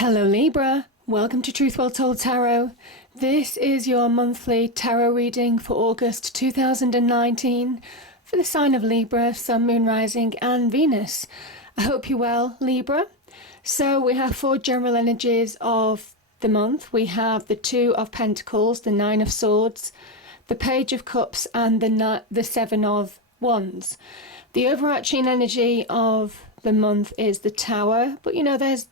Hello Libra, welcome to Truth Well Told Tarot. This is your monthly tarot reading for August 2019 for the sign of Libra, Sun, Moon, Rising and Venus. I hope you're well, Libra. So we have four general energies of the month. We have the Two of Pentacles, the Nine of Swords, the Page of Cups and the Seven of Wands. The overarching energy of the month is the Tower, but you know there's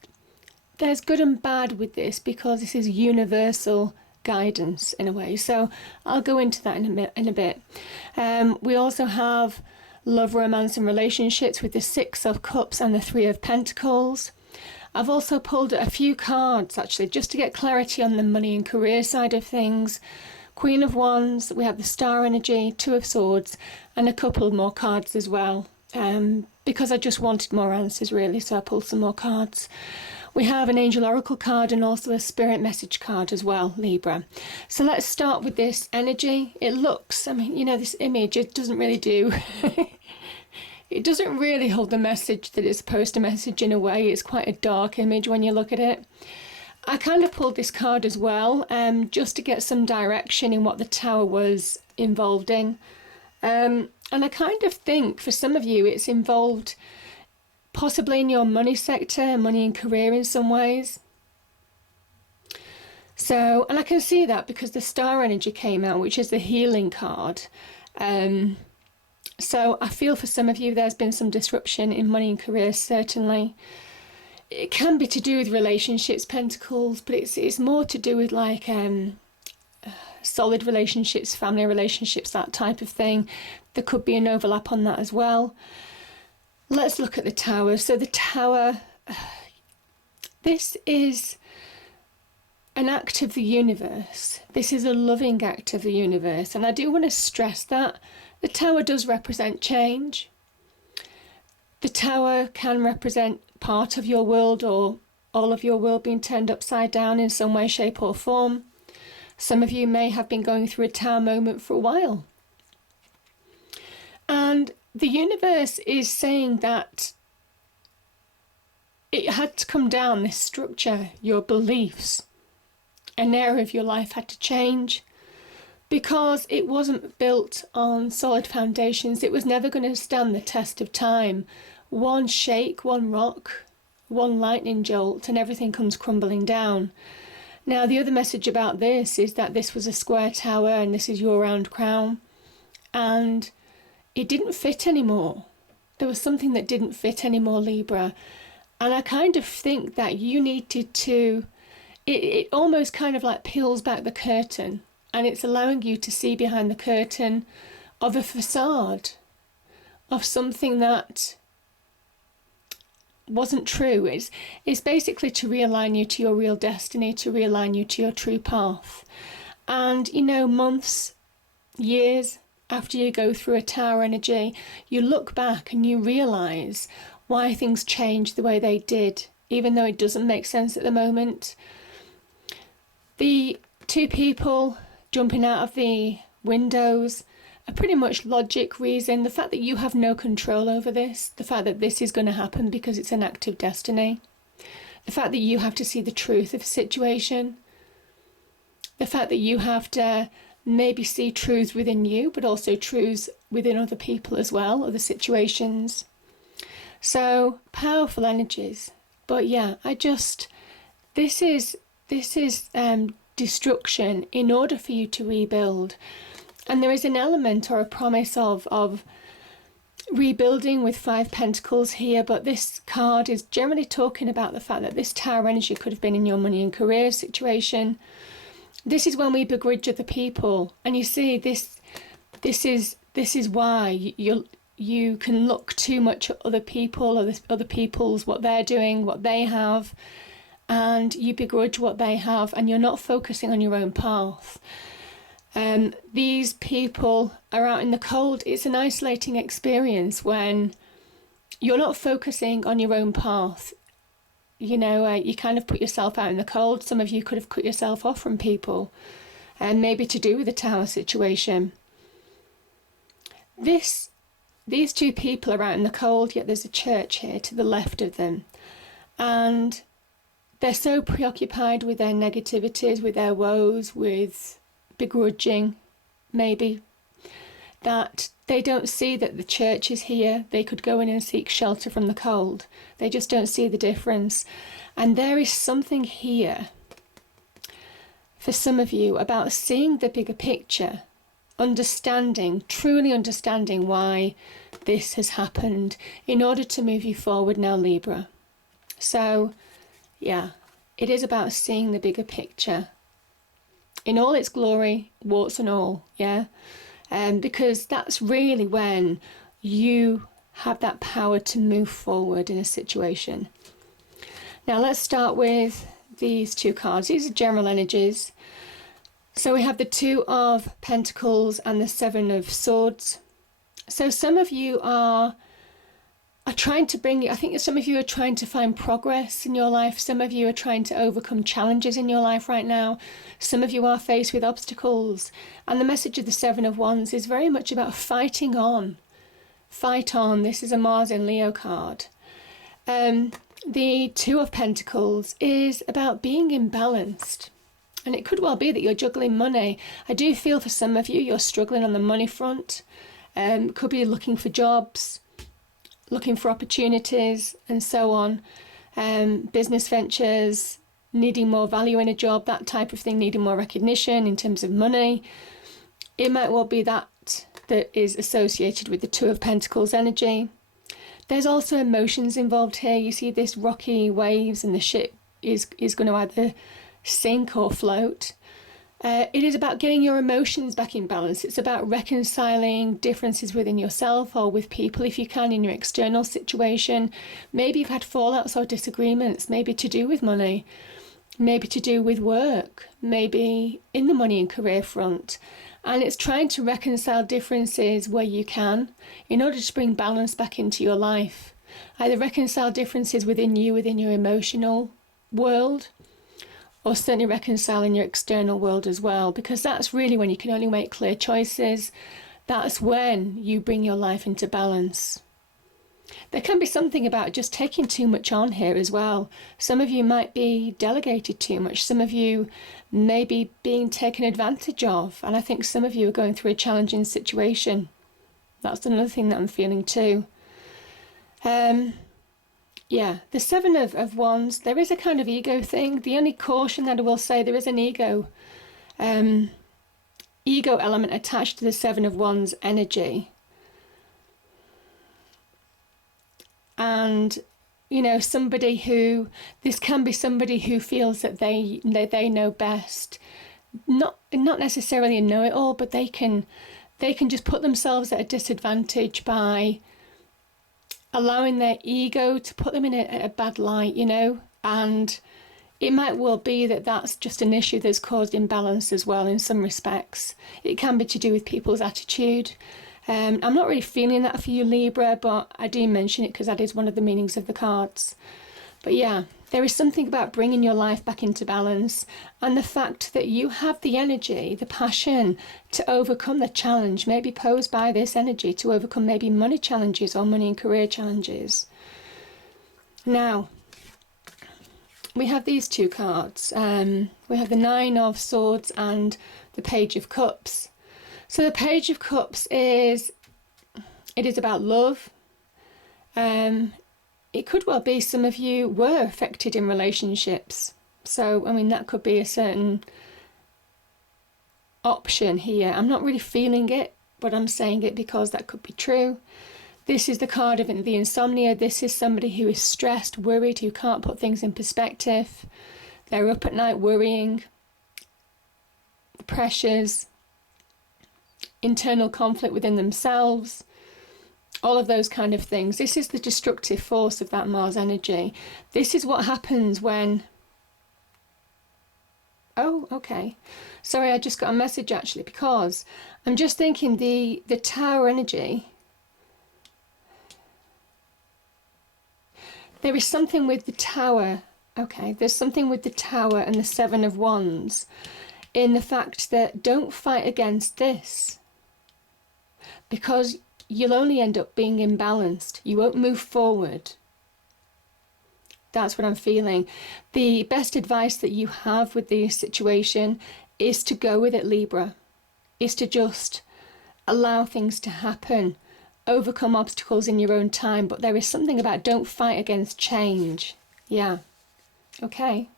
good and bad with this because this is universal guidance in a way. So I'll go into that in a bit. We also have love, romance and relationships with the Six of Cups and the Three of Pentacles. I've also pulled a few cards actually just to get clarity on the money and career side of things. Queen of Wands, we have the Star energy, Two of Swords and a couple more cards as well. Because I just wanted more answers really, so I pulled some more cards. We have an Angel Oracle card and also a Spirit Message card as well, Libra. So let's start with this energy. It looks, this image, it doesn't really do. It doesn't really hold the message that it's supposed to message in a way. It's quite a dark image when you look at it. I kind of pulled this card as well, just to get some direction in what the Tower was involved in. And I kind of think for some of you it's involved possibly in your money sector, money and career in some ways. So, and I can see that because the Star energy came out, which is the healing card. So I feel for some of you there's been some disruption in money and career, certainly. It can be to do with relationships, Pentacles, but it's more to do with like solid relationships, family relationships, that type of thing. There could be an overlap on that as well. Let's look at the Tower. So the Tower, this is an act of the universe. This is a loving act of the universe. And I do want to stress that the Tower does represent change. The Tower can represent part of your world or all of your world being turned upside down in some way, shape or form. Some of you may have been going through a Tower moment for a while. And the universe is saying that it had to come down, this structure, your beliefs, an area of your life had to change because it wasn't built on solid foundations. It was never going to stand the test of time. One shake, one rock, one lightning jolt, and everything comes crumbling down. Now, the other message about this is that this was a square tower and this is your round crown. And it didn't fit anymore. There was something that didn't fit anymore, Libra. And I kind of think that you needed to, it almost kind of like peels back the curtain and it's allowing you to see behind the curtain of a facade of something that wasn't true. It's basically to realign you to your real destiny, to realign you to your true path. And, months, years, after you go through a Tower energy, you look back and you realise why things changed the way they did, even though it doesn't make sense at the moment. The two people jumping out of the windows are pretty much logic, reason, the fact that you have no control over this, the fact that this is going to happen because it's an act of destiny, the fact that you have to see the truth of the situation, the fact that you have to maybe see truths within you, but also truths within other people as well, other situations. So powerful energies. But yeah, this is destruction in order for you to rebuild. And there is an element or a promise of rebuilding with Five Pentacles here, but this card is generally talking about the fact that this Tower energy could have been in your money and career situation. This is when we begrudge other people, and you see this is why you can look too much at other people or other people's, what they're doing, what they have, and you begrudge what they have, and you're not focusing on your own path. These people are out in the cold. It's an isolating experience when you're not focusing on your own path. You kind of put yourself out in the cold. Some of you could have cut yourself off from people, and maybe to do with the Tower situation. These two people are out in the cold, yet there's a church here to the left of them, and they're so preoccupied with their negativities, with their woes, with begrudging, maybe, that they don't see that the church is here. They could go in and seek shelter from the cold. They just don't see the difference. And there is something here for some of you about seeing the bigger picture, understanding, truly understanding why this has happened in order to move you forward now, Libra. So, yeah, it is about seeing the bigger picture in all its glory, warts and all, yeah? Because that's really when you have that power to move forward in a situation. Now let's start with these two cards. These are general energies. So we have the Two of Pentacles and the Seven of Swords. So some of you are trying to bring, I think some of you are trying to find progress in your life. Some of you are trying to overcome challenges in your life right now. Some of you are faced with obstacles. And the message of the Seven of Wands is very much about fighting on. Fight on. This is a Mars in Leo card. The Two of Pentacles is about being imbalanced. And it could well be that you're juggling money. I do feel for some of you, you're struggling on the money front. Could be looking for jobs, looking for opportunities and so on. Business ventures, needing more value in a job, that type of thing, needing more recognition in terms of money. It might well be that is associated with the Two of Pentacles energy. There's also emotions involved here. You see this rocky waves and the ship is going to either sink or float. It is about getting your emotions back in balance. It's about reconciling differences within yourself or with people if you can in your external situation. Maybe you've had fallouts or disagreements, maybe to do with money, maybe to do with work, maybe in the money and career front. And it's trying to reconcile differences where you can in order to bring balance back into your life. Either reconcile differences within you, within your emotional world, or certainly reconcile in your external world as well, because that's really when you can only make clear choices. That's when you bring your life into balance. There can be something about just taking too much on here as well. Some of you might be delegated too much. Some of you may be being taken advantage of. And I think some of you are going through a challenging situation. That's another thing that I'm feeling too. Yeah, the Seven of Wands, there is a kind of ego thing. The only caution that I will say, there is an ego element attached to the Seven of Wands energy. And, you know, this can be somebody who feels that they know best. Not necessarily a know-it-all, but they can just put themselves at a disadvantage by allowing their ego to put them in a bad light, you know. And it might well be that that's just an issue that's caused imbalance as well in some respects. It can be to do with people's attitude. I'm not really feeling that for you, Libra, but I do mention it because that is one of the meanings of the cards. But yeah, there is something about bringing your life back into balance, and the fact that you have the energy, the passion to overcome the challenge maybe posed by this energy, to overcome maybe money challenges or money and career challenges. Now, we have these two cards. We have the Nine of Swords and the Page of Cups. So the Page of Cups is about love. It could well be some of you were affected in relationships. So, I mean, that could be a certain option here. I'm not really feeling it, but I'm saying it because that could be true. This is the card of the insomnia. This is somebody who is stressed, worried, who can't put things in perspective. They're up at night worrying. The pressures, internal conflict within themselves, all of those kind of things. This is the destructive force of that Mars energy. This is what happens when... Oh, okay. Sorry, I just got a message actually, because I'm just thinking the Tower energy. There is something with the Tower. Okay, there's something with the Tower and the Seven of Wands in the fact that don't fight against this, because you'll only end up being imbalanced. You won't move forward. That's what I'm feeling. The best advice that you have with this situation is to go with it, Libra. Is to just allow things to happen. Overcome obstacles in your own time. But there is something about don't fight against change. Yeah. Okay.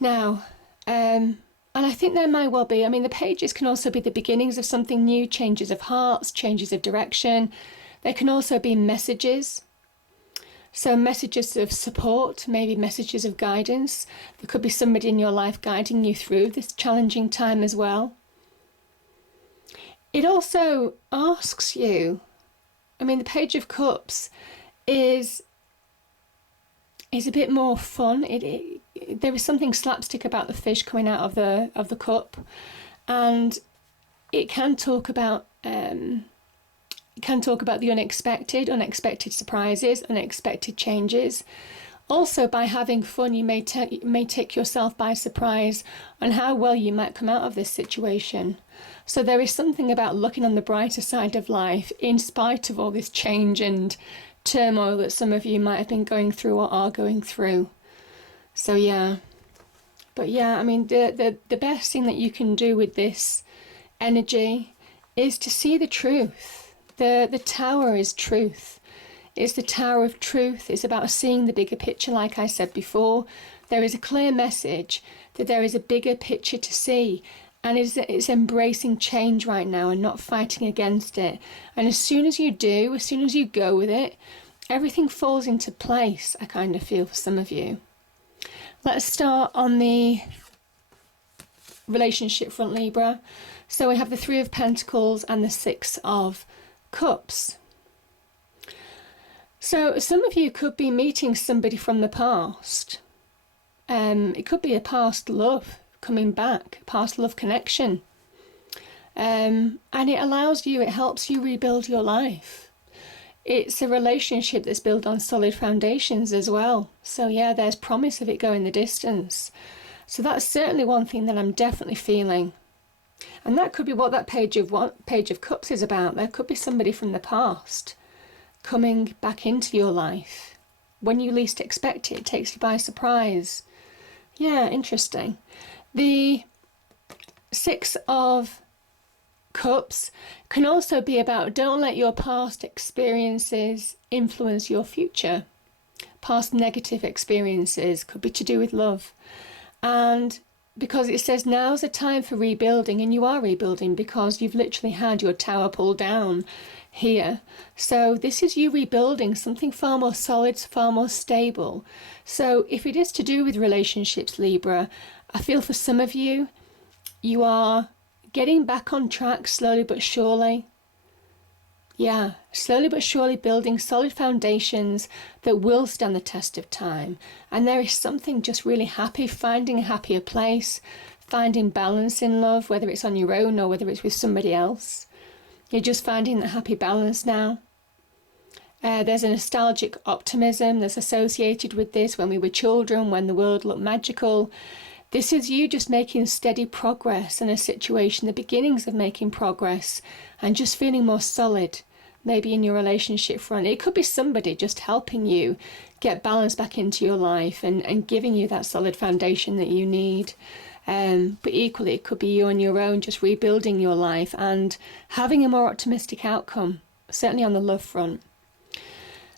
Now, and I think there might well be, I mean, the pages can also be the beginnings of something new, changes of hearts, changes of direction. There can also be messages. So messages of support, maybe messages of guidance. There could be somebody in your life guiding you through this challenging time as well. It also asks you, I mean, the Page of Cups is a bit more fun. There is something slapstick about the fish coming out of the cup, and it can talk about the unexpected surprises, unexpected changes. Also, by having fun, you may take yourself by surprise on how well you might come out of this situation. So there is something about looking on the brighter side of life in spite of all this change and turmoil that some of you might have been going through or are going through. So yeah. But yeah, I mean, the best thing that you can do with this energy is to see the truth. The tower is truth. It's the tower of truth. It's about seeing the bigger picture, like I said before. There is a clear message that there is a bigger picture to see. And it's embracing change right now and not fighting against it. And as soon as you do, as soon as you go with it, everything falls into place, I kind of feel, for some of you. Let's start on the relationship front, Libra. So we have the Three of Pentacles and the Six of Cups. So some of you could be meeting somebody from the past. It could be a past love coming back, past love connection. And it helps you rebuild your life. It's a relationship that's built on solid foundations as well. So yeah, there's promise of it going the distance. So that's certainly one thing that I'm definitely feeling. And that could be what that Page of Cups is about. There could be somebody from the past coming back into your life. When you least expect it, it takes you by surprise. Yeah, interesting. The Six of Cups can also be about don't let your past experiences influence your future. Past negative experiences could be to do with love. And because it says now's a time for rebuilding, and you are rebuilding because you've literally had your tower pulled down here. So this is you rebuilding something far more solid, far more stable. So if it is to do with relationships, Libra, I feel for some of you, you are getting back on track slowly but surely. Yeah, slowly but surely building solid foundations that will stand the test of time. And there is something just really happy, finding a happier place, finding balance in love, whether it's on your own or whether it's with somebody else. You're just finding the happy balance now. There's a nostalgic optimism that's associated with this when we were children, when the world looked magical. This is you just making steady progress in a situation, the beginnings of making progress and just feeling more solid, maybe in your relationship front. It could be somebody just helping you get balance back into your life and giving you that solid foundation that you need. But equally, it could be you on your own, just rebuilding your life and having a more optimistic outcome, certainly on the love front.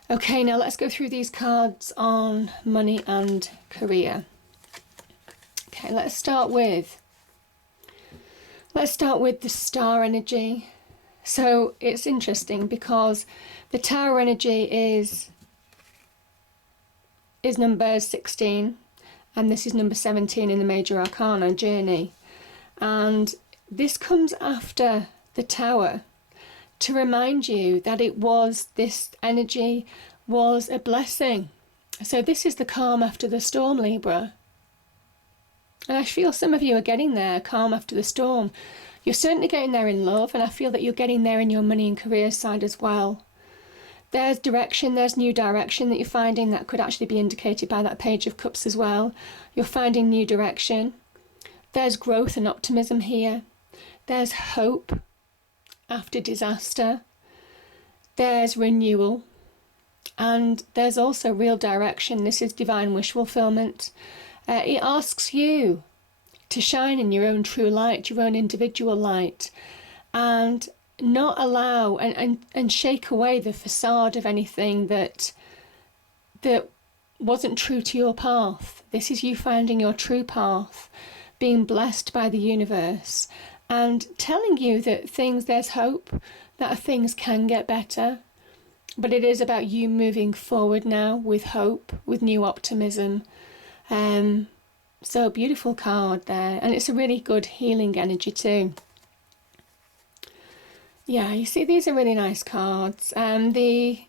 Okay, now let's go through these cards on money and career. Okay, let's start with the star energy. So it's interesting because the tower energy is number 16. And this is number 17 in the Major Arcana journey. And this comes after the Tower to remind you that this energy was a blessing. So this is the calm after the storm, Libra. And I feel some of you are getting there, calm after the storm. You're certainly getting there in love, and I feel that you're getting there in your money and career side as well. There's direction, there's new direction that you're finding that could actually be indicated by that Page of Cups as well. You're finding new direction. There's growth and optimism here. There's hope after disaster. There's renewal. And there's also real direction. This is divine wish fulfillment. It asks you to shine in your own true light, your own individual light, and not allow and shake away the facade of anything that wasn't true to your path. This is you finding your true path, being blessed by the universe, and telling you that there's hope, that things can get better. But it is about you moving forward now with hope, with new optimism. So beautiful card there. And it's a really good healing energy too. Yeah, you see, these are really nice cards. The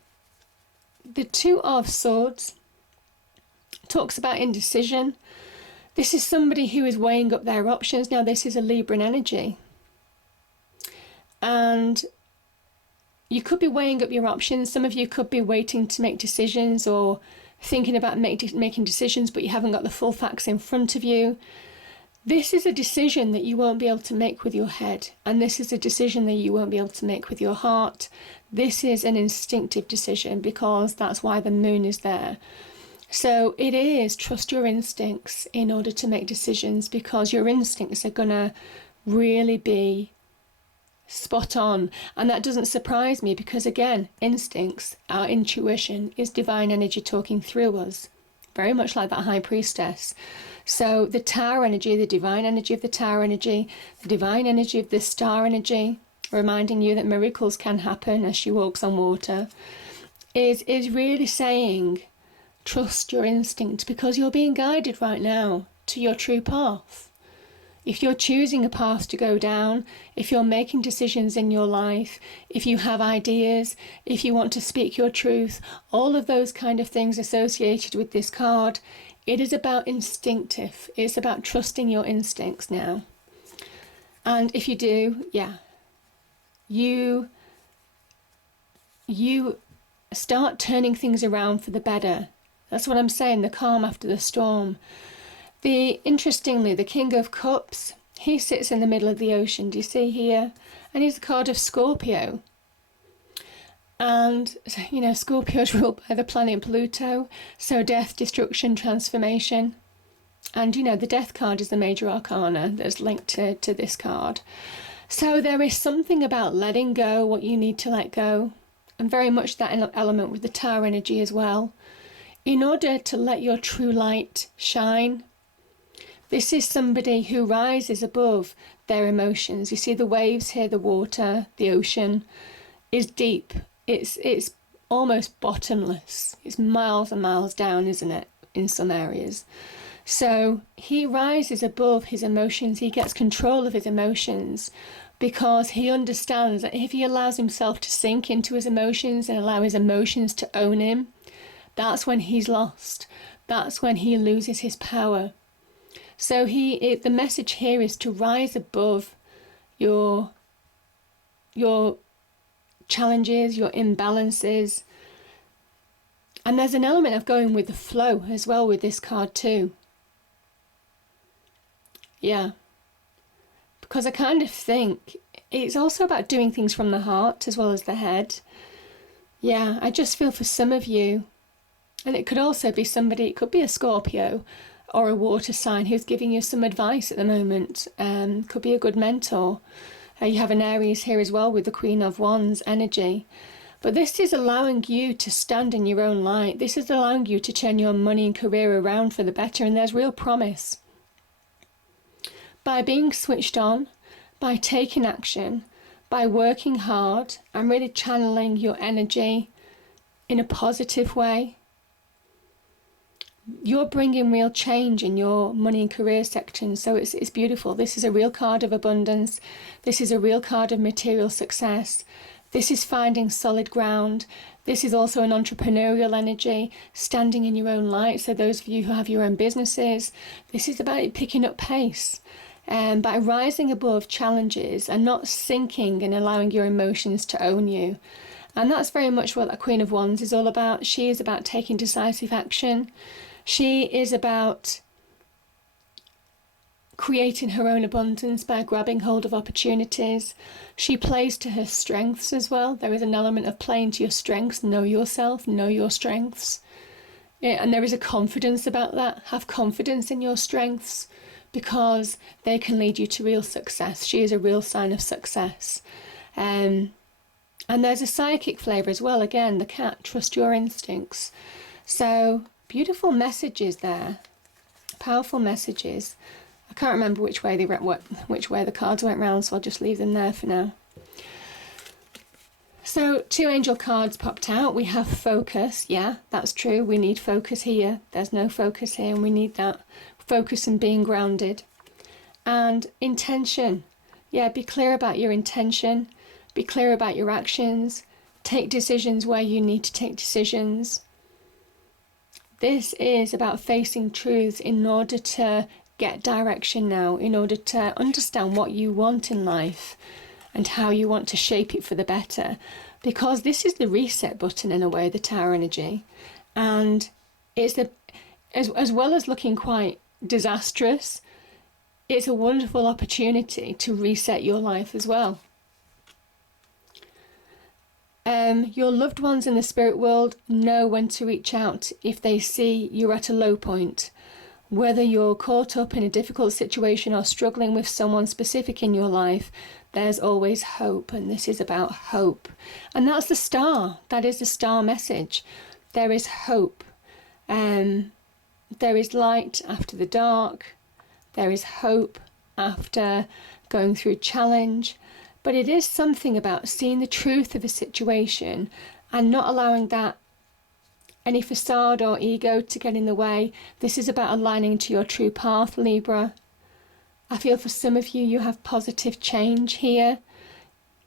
Two of Swords talks about indecision. This is somebody who is weighing up their options. Now, this is a Libran energy. And you could be weighing up your options. Some of you could be waiting to make decisions or thinking about making decisions, but you haven't got the full facts in front of you. This is a decision that you won't be able to make with your head, and this is a decision that you won't be able to make with your heart. This is an instinctive decision because that's why the moon is there. So it is trust your instincts in order to make decisions, because your instincts are going to really be spot on. And that doesn't surprise me because, again, instincts, our intuition, is divine energy talking through us, very much like that high priestess. So the Tower energy, the divine energy of the Tower energy, the divine energy of the star energy, reminding you that miracles can happen as she walks on water, is really saying trust your instinct, because you're being guided right now to your true path. If you're choosing a path to go down, if you're making decisions in your life, if you have ideas, if you want to speak your truth, all of those kind of things associated with this card, it is about instinctive. It's about trusting your instincts now. And if you do, yeah, you start turning things around for the better. That's what I'm saying, the calm after the storm. Interestingly, the King of Cups, he sits in the middle of the ocean. Do you see here? And he's a card of Scorpio. And, you know, Scorpio is ruled by the planet Pluto. So death, destruction, transformation. And, you know, the death card is the major arcana that's linked to this card. So there is something about letting go what you need to let go. And very much that element with the Tower energy as well. In order to let your true light shine. This is somebody who rises above their emotions. You see the waves here, the water, the ocean is deep. It's almost bottomless. It's miles and miles down, isn't it, in some areas. So he rises above his emotions. He gets control of his emotions because he understands that if he allows himself to sink into his emotions and allow his emotions to own him, that's when he's lost. That's when he loses his power. So the message here is to rise above your challenges, your imbalances. And there's an element of going with the flow as well with this card too. Yeah. Because I kind of think it's also about doing things from the heart as well as the head. Yeah, I just feel for some of you, and it could also be somebody, it could be a Scorpio or a water sign who's giving you some advice at the moment. Could be a good mentor. You have an Aries here as well with the Queen of Wands energy. But this is allowing you to stand in your own light. This is allowing you to turn your money and career around for the better. And there's real promise. By being switched on, by taking action, by working hard and really channeling your energy in a positive way, you're bringing real change in your money and career section. So it's beautiful. This is a real card of abundance. This is a real card of material success. This is finding solid ground. This is also an entrepreneurial energy, standing in your own light. So those of you who have your own businesses, this is about picking up pace. By rising above challenges and not sinking and allowing your emotions to own you. And that's very much what that Queen of Wands is all about. She is about taking decisive action. She is about creating her own abundance by grabbing hold of opportunities. She plays to her strengths as well. There is an element of playing to your strengths. Know yourself, know your strengths. Yeah, and there is a confidence about that. Have confidence in your strengths because they can lead you to real success. She is a real sign of success. And there's a psychic flavour as well. Again, the cat, trust your instincts. So beautiful messages there. Powerful messages. I can't remember which way the cards went round, so I'll just leave them there for now. So 2 angel cards popped out. We have focus. Yeah, that's true. We need focus here. There's no focus here, and we need that focus and being grounded. And intention. Yeah, be clear about your intention. Be clear about your actions. Take decisions where you need to take decisions. This is about facing truths in order to get direction now, in order to understand what you want in life and how you want to shape it for the better. Because this is the reset button in a way, the Tower energy. And it's as well as looking quite disastrous, it's a wonderful opportunity to reset your life as well. Your loved ones in the spirit world know when to reach out if they see you're at a low point. Whether you're caught up in a difficult situation or struggling with someone specific in your life, there's always hope, and this is about hope. And that's the star. That is the star message. There is hope. There is light after the dark. There is hope after going through challenge. But it is something about seeing the truth of a situation and not allowing that any facade or ego to get in the way. This is about aligning to your true path, Libra. I feel for some of you, you have positive change here,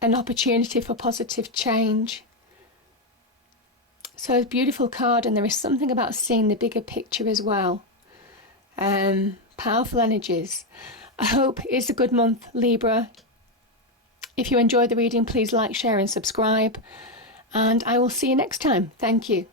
an opportunity for positive change. So it's a beautiful card, and there is something about seeing the bigger picture as well. Powerful energies. I hope it's a good month, Libra. If you enjoyed the reading, please like, share and subscribe. And I will see you next time. Thank you.